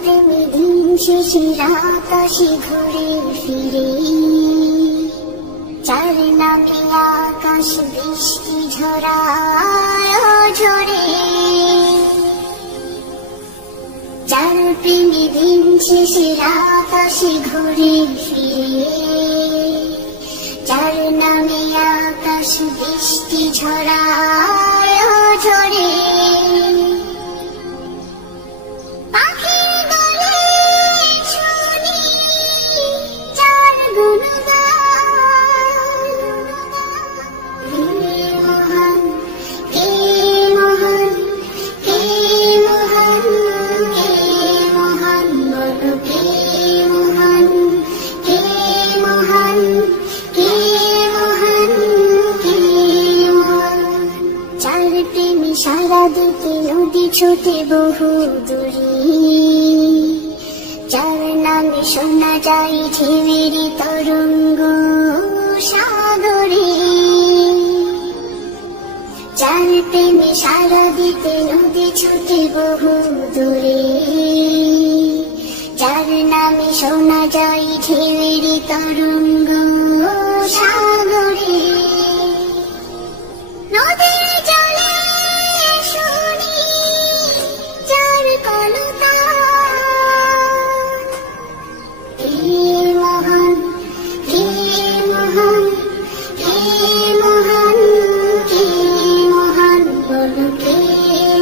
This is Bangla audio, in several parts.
প্রেমে দিন শেষে রাত আসে ঘুরে ফিরে, যার নামে আকাশ বৃষ্টি ঝরায় ঝরে, যার প্রেমে দিন শেষে রাত আসে ঘুরে ফিরে, যার নামে আকাশ বৃষ্টি ঝরায় ঝরে। পাখির দলে শুনি যার গুণগান, কে মহান, কে মহান, কে মহান, কে মহান, বলো কে মহান, কে মহান, কে মহান, কে মহান। যার প্রেমে সারা দিতে নদী ছোটে বহু দূরে, যার নামে শোনা যায় ঢেউয়ের তরঙ্গ সাগরে, যার প্রেমে সারা দিতে নদী ছোটে বহু দূরে, যার নামে শোনা যায় ঢেউয়ের তরঙ্গ সাগরে। নদীর জলে শুনি যার কলতান, কে মহান, কে মহান, কে মহান, কে মহান, বলো কে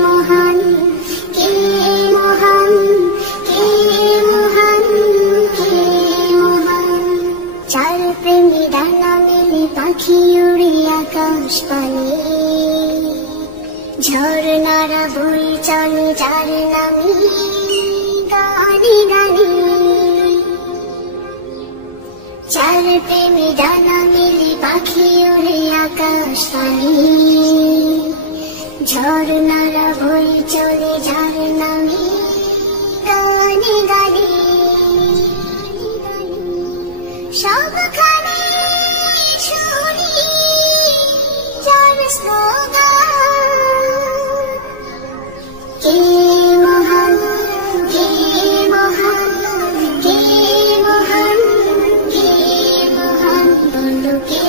মহান, কে মহান, কে মহান, কে মহান। যার প্রেমে ডানা মেলে পাখি উড়ে আকাশ পানে, ঝর্ণারা বয়ে চলে যার নামে গানে গানে, যার প্রেমে ডানা মেলে পাখি উড়ে আকাশ পানে, ঝর্ণারা বয়ে চলে যার নামে গানে গানে। সবখানে শুনি যার স্লোগান, কে মহান, কে মহান, কে মহান, কে মহান, বলো কে